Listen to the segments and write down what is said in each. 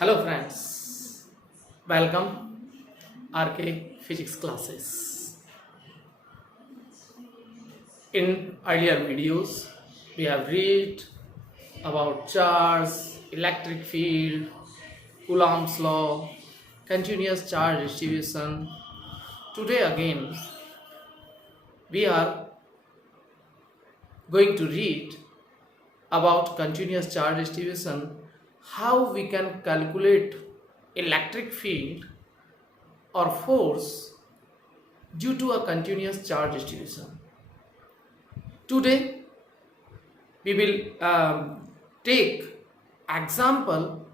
Hello friends, welcome RK Physics classes. In earlier videos, we have read about charge, electric field, Coulomb's law, continuous charge distribution. Today again, we are going to read about continuous charge distribution, how we can calculate electric field or force due to a continuous charge distribution. Today we will take example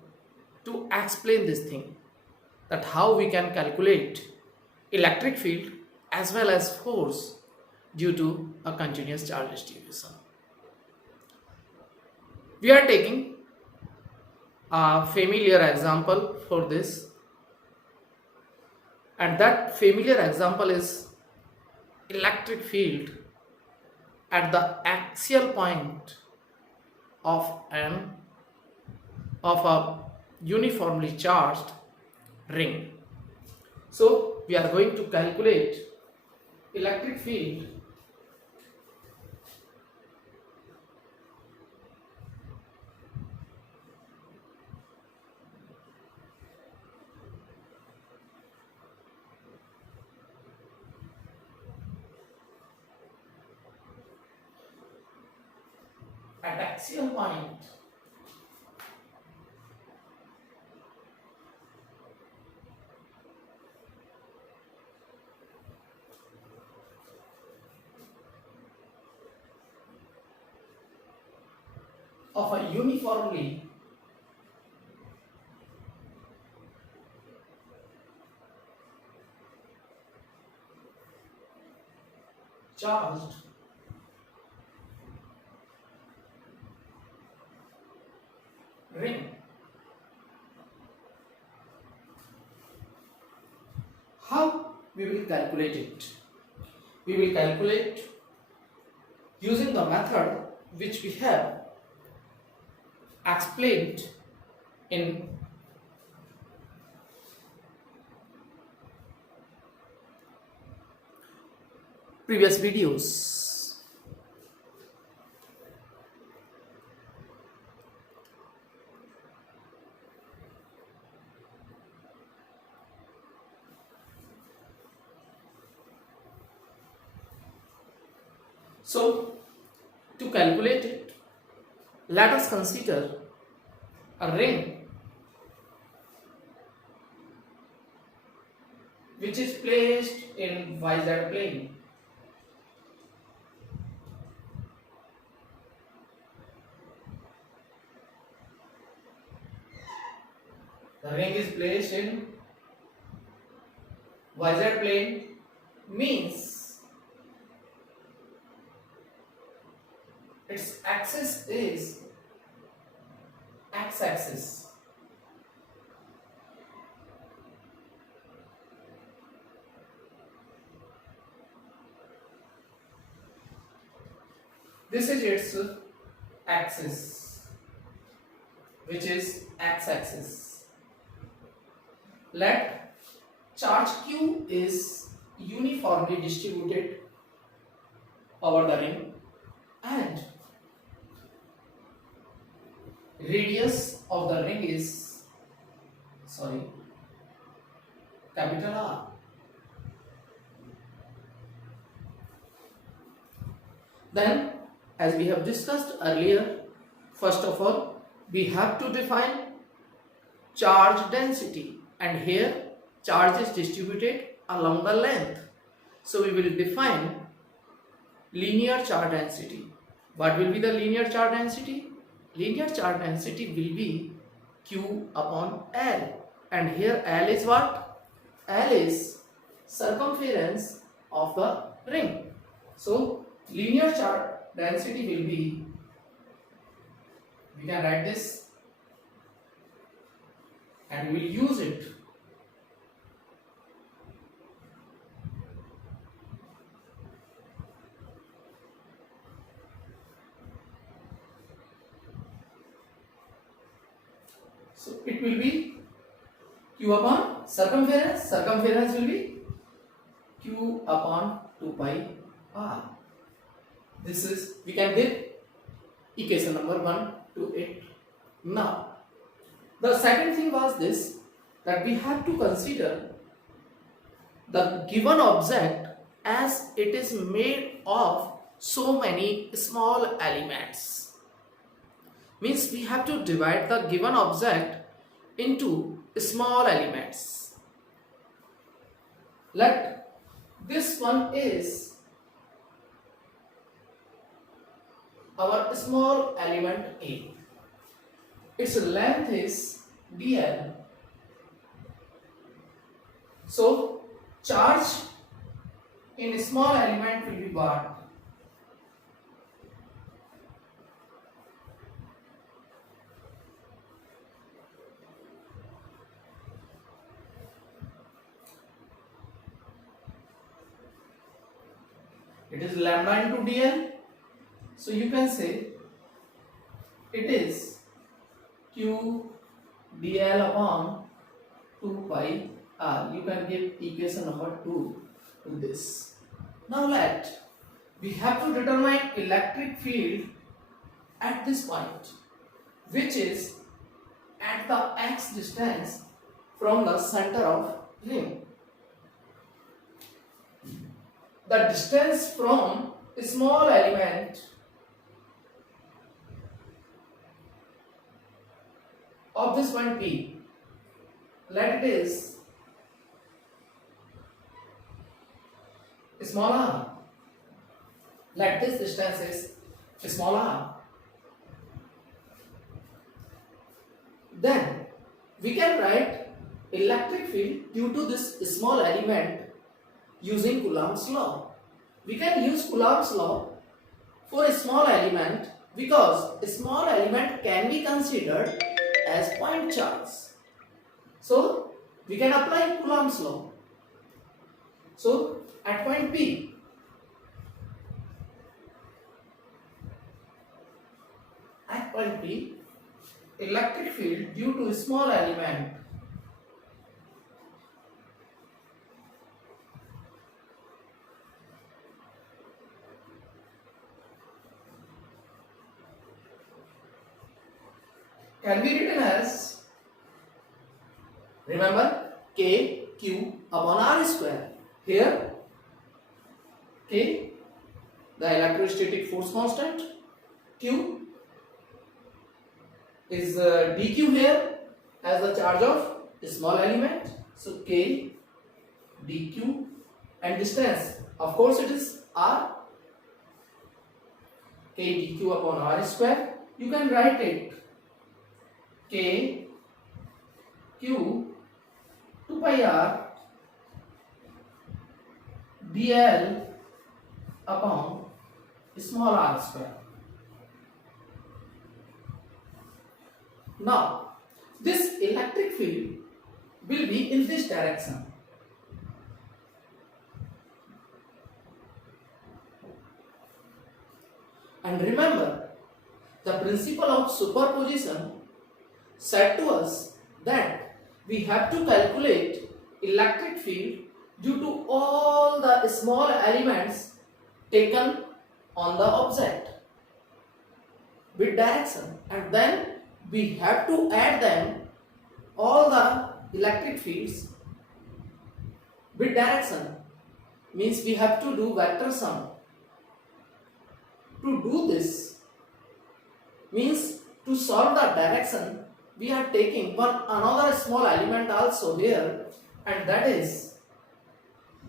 to explain this thing, that how we can calculate electric field as well as force due to a continuous charge distribution. We are taking a familiar example for this, and that familiar example is electric field at the axial point of a uniformly charged ring. So we are going to calculate electric field at axial point of a uniformly charged ring. How we will calculate it? We will calculate using the method which we have explained in previous videos. So, to calculate it, let us consider a ring which is placed in YZ plane. The ring is placed in YZ plane, means its axis is x-axis. This is its axis, which is x-axis. Let charge Q is uniformly distributed over the ring and radius of the ring is capital R. Then, as we have discussed earlier, first of all we have to define charge density, and here charge is distributed along the length. So we will define linear charge density. What will be the linear charge density? Linear charge density will be Q upon L, and here L is what? L is circumference of the ring. So linear charge density will be, we can write this and we will use it. So it will be Q upon circumference. Circumference will be Q upon 2 pi r. This is, we can get equation number 1 to 8. Now, the second thing was this, that we have to consider the given object as it is made of so many small elements. Means we have to divide the given object into small elements. Let this one is our small element A. Its length is dl. So charge in a small element will be what? It is lambda into dl. So you can say it is Q dl upon 2 pi r. You can give equation number 2 to this. Now we have to determine electric field at this point, which is at the x distance from the center of ring. The distance from a small element of this point P, let it is small r. Let this distance is small r. Then we can write electric field due to this small element using Coulomb's law. We can use Coulomb's law for a small element because a small element can be considered as point charge. So we can apply Coulomb's law. So at point P, electric field due to a small element can be written as, remember, K Q upon R square. Here K, the electrostatic force constant, Q is dq here as the charge of a small element. So K dq, and distance, of course it is R, K dq upon R square. You can write it K Q 2 pi R dl upon small r square. Now this electric field will be in this direction. And remember, the principle of superposition said to us that we have to calculate electric field due to all the small elements taken on the object with direction, and then we have to add them all the electric fields with direction. Means we have to do vector sum. To do this means to solve the direction, we are taking one another small element also here, and that is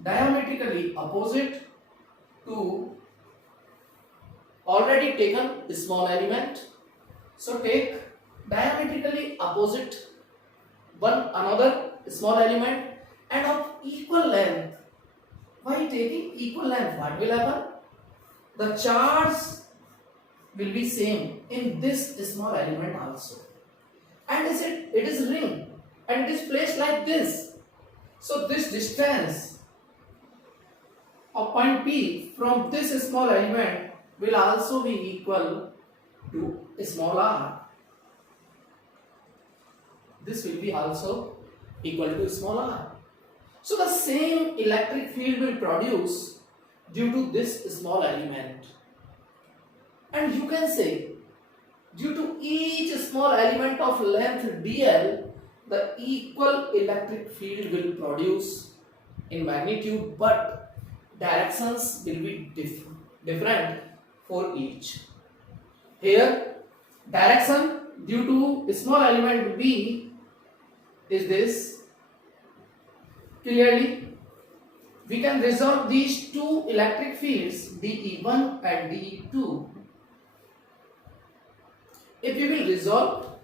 diametrically opposite to already taken small element. So take diametrically opposite one another small element and of equal length. By taking equal length, what will happen? The charge will be same in this small element also. And it is ring and it is placed like this. So this distance of point P from this small element will also be equal to small r. This will be also equal to small r. So the same electric field will produce due to this small element. And you can say, due to each small element of length dl, the equal electric field will produce in magnitude, but directions will be different for each. Here, direction due to small element b is this. Clearly, we can resolve these two electric fields dE1 and dE2. If we will resolve,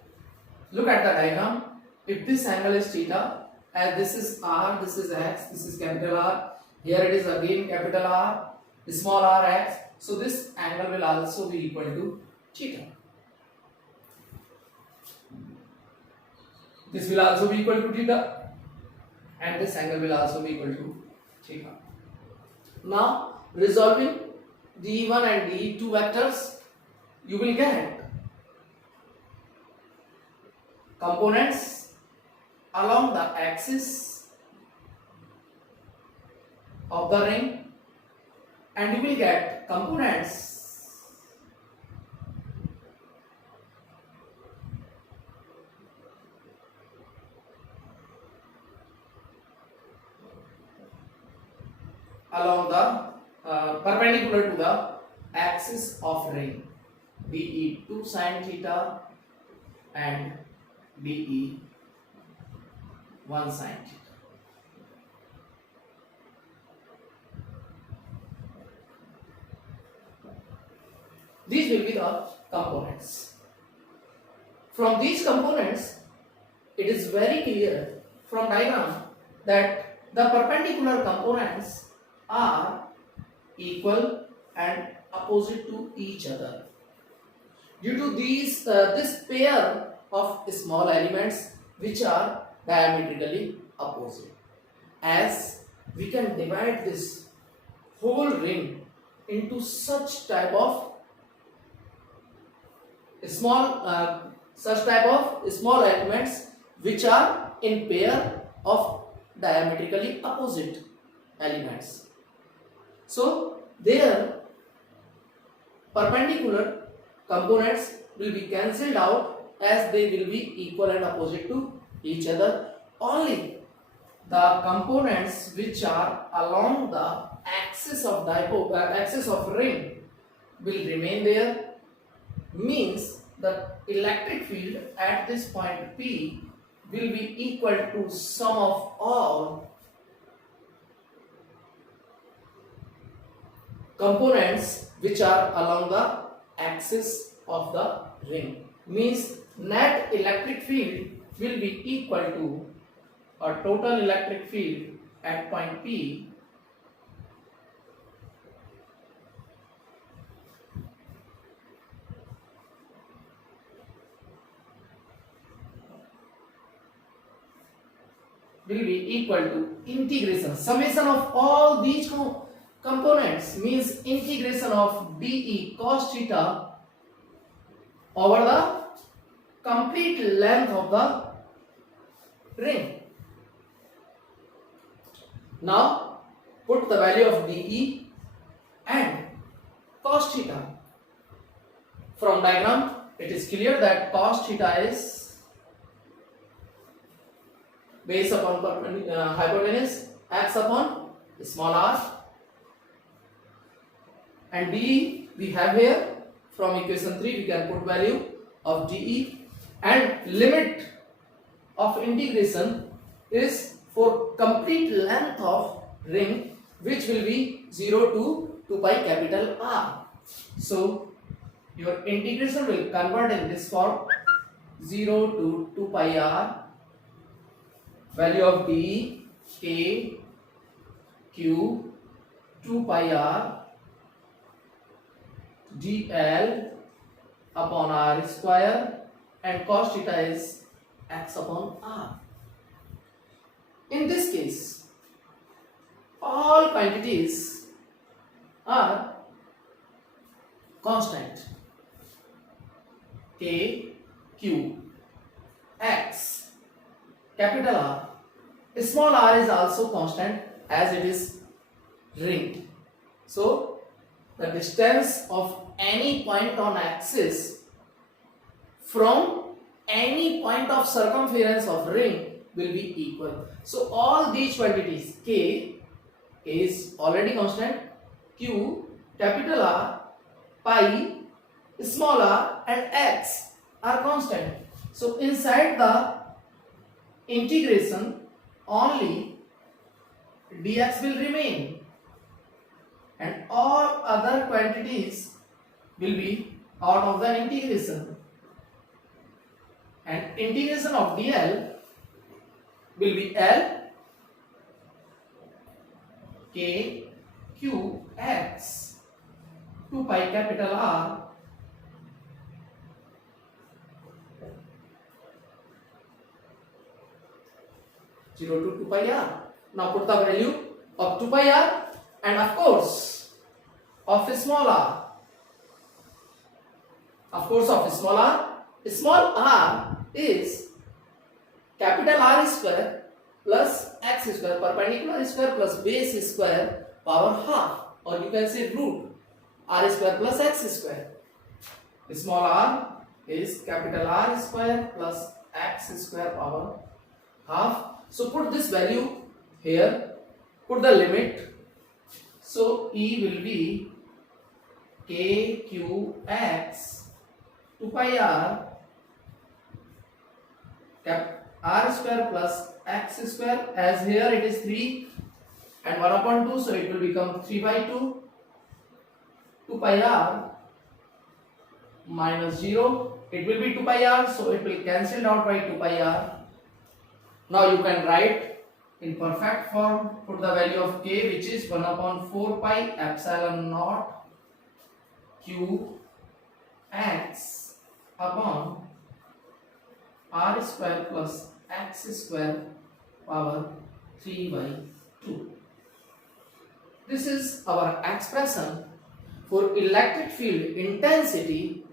look at the diagram. If this angle is theta, and this is r, this is x, this is capital R, here it is again capital R, small r x, so this angle will also be equal to theta. This will also be equal to theta, and this angle will also be equal to theta. Now, resolving dE1 and dE2 vectors, you will get components along the axis of the ring, and you will get components along the perpendicular to the axis of ring, dE2 sin theta and dE1 sin theta. These will be the components. From these components, it is very clear from diagram that the perpendicular components are equal and opposite to each other. Due to these this pair of small elements which are diametrically opposite, as we can divide this whole ring into such type of small elements which are in pair of diametrically opposite elements. So their perpendicular components will be cancelled out, as they will be equal and opposite to each other. Only the components which are along the axis of axis of ring will remain there. Means the electric field at this point P will be equal to sum of all components which are along the axis of the ring. Means net electric field will be equal to a total electric field at point P will be equal to integration, summation of all these components, means integration of dE cos theta over the complete length of the ring. Now put the value of dE and cos theta. From diagram it is clear that cos theta is base upon hypotenuse x upon small r, and dE we have here. From equation 3 we can put value of dE, and limit of integration is for complete length of ring, which will be 0 to 2 pi capital R. So your integration will convert in this form, 0 to 2 pi R, value of dE k q 2 pi R dl upon r square, and cos theta is x upon r. In this case, all quantities are constant. K, Q, X, capital R, Small r is also constant as it is ring. So the distance of any point on axis from any point of circumference of ring will be equal. So all these quantities, k is already constant, q, capital R, pi, small r and x are constant. So inside the integration only dx will remain and all other quantities will be out of the integration, and integration of dl will be L k q x 2 pi capital R zero to 2 pi r. Now put the value of 2 pi r and of course of small r. Of course of small r. Small r is capital R square plus x square perpendicular square plus base square power half, or you can say root r square plus x square. Small r is capital R square plus x square power half. So put this value here, put the limit. So E will be kqx 2 pi r cap r square plus x square, as here it is 3 and 1 upon 2, so it will become 3 by 2, 2 pi r minus 0, it will be 2 pi r, so it will cancel out by 2 pi r. Now you can write in perfect form, put the value of k, which is 1 upon 4 pi epsilon naught q x upon r square plus x square power 3 by 2. This is our expression for electric field intensity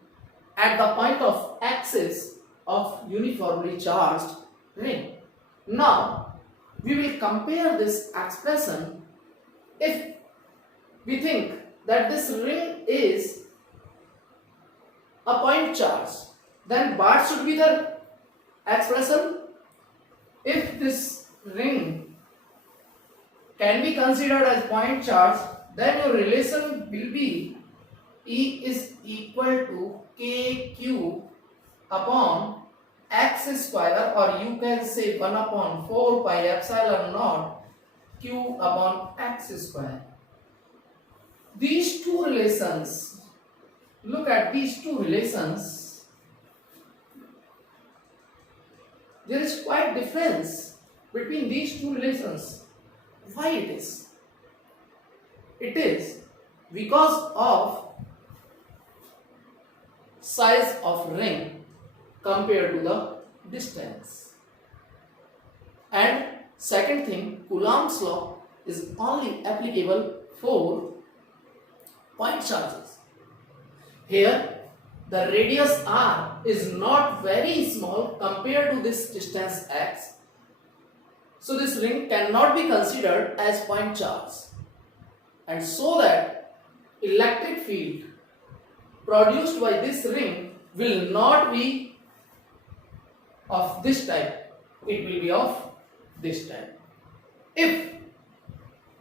at the point of axis of uniformly charged ring. Now we will compare this expression if we think that this ring is a point charge, then what should be the expression? If this ring can be considered as point charge, then your relation will be E is equal to kq upon x square, or you can say 1 upon 4 pi epsilon naught q upon x square. These two relations, look at these two relations, there is quite difference between these two relations. Why it is? It is because of size of ring compared to the distance. And second thing, Coulomb's law is only applicable for point charges. Here the radius r is not very small compared to this distance x, so this ring cannot be considered as point charge, and so that electric field produced by this ring will not be of this type, it will be of this type. If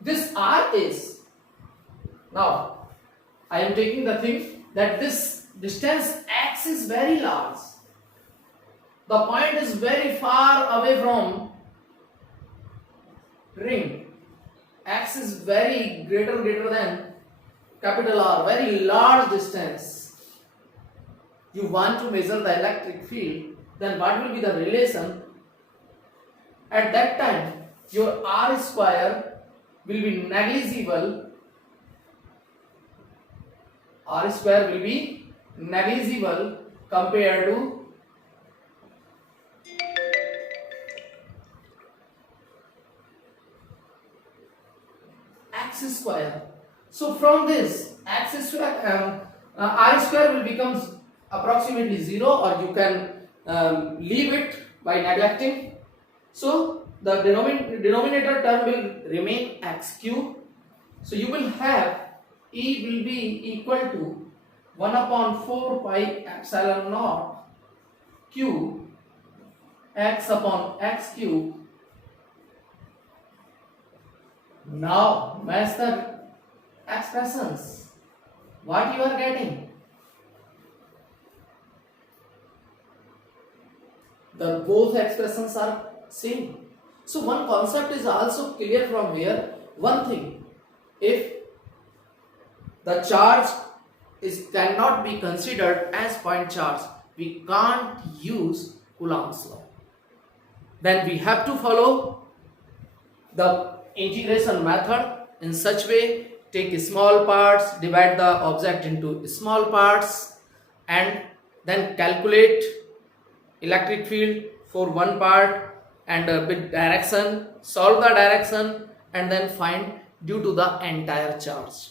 this r is, now I am taking the thing that this distance x is very large, the point is very far away from ring, x is very greater than capital R, very large distance. You want to measure the electric field, then what will be the relation? At that time your r square will be negligible, r square will be negligible compared to x square. So from this x square, r square will become approximately 0, or you can leave it by neglecting. So the denominator term will remain x cube. So you will have E will be equal to 1 upon 4 pi epsilon naught q x upon x cube. Now match the expressions. What you are getting? The both expressions are same. So one concept is also clear from here. One thing, if the charge cannot be considered as point charge, we can't use Coulomb's law. Then we have to follow the integration method in such way: take small parts, divide the object into small parts, and then calculate electric field for one part and with direction, solve the direction, and then find due to the entire charge.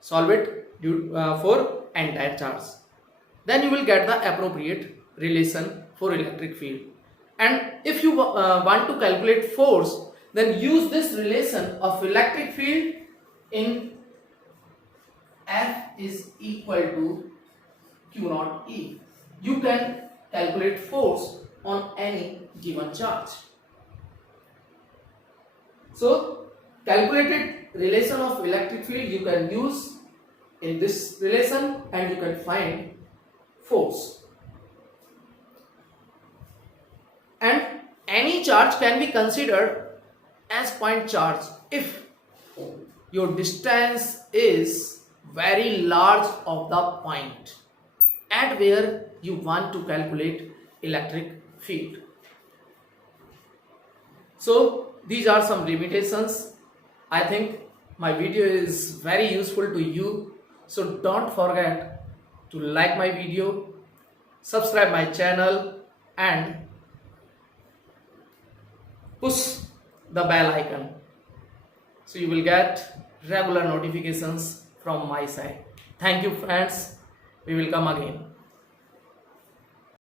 Solve it for entire charge. Then you will get the appropriate relation for electric field. And if you want to calculate force, then use this relation of electric field in F is equal to Q naught E. You can calculate force on any given charge. So calculated relation of electric field you can use in this relation and you can find force. And any charge can be considered as point charge if your distance is very large of the point at where you want to calculate electric field. So these are some limitations. I think my video is very useful to you. So don't forget to like my video, subscribe my channel and push the bell icon. So you will get regular notifications from my side. Thank you friends. We will come again.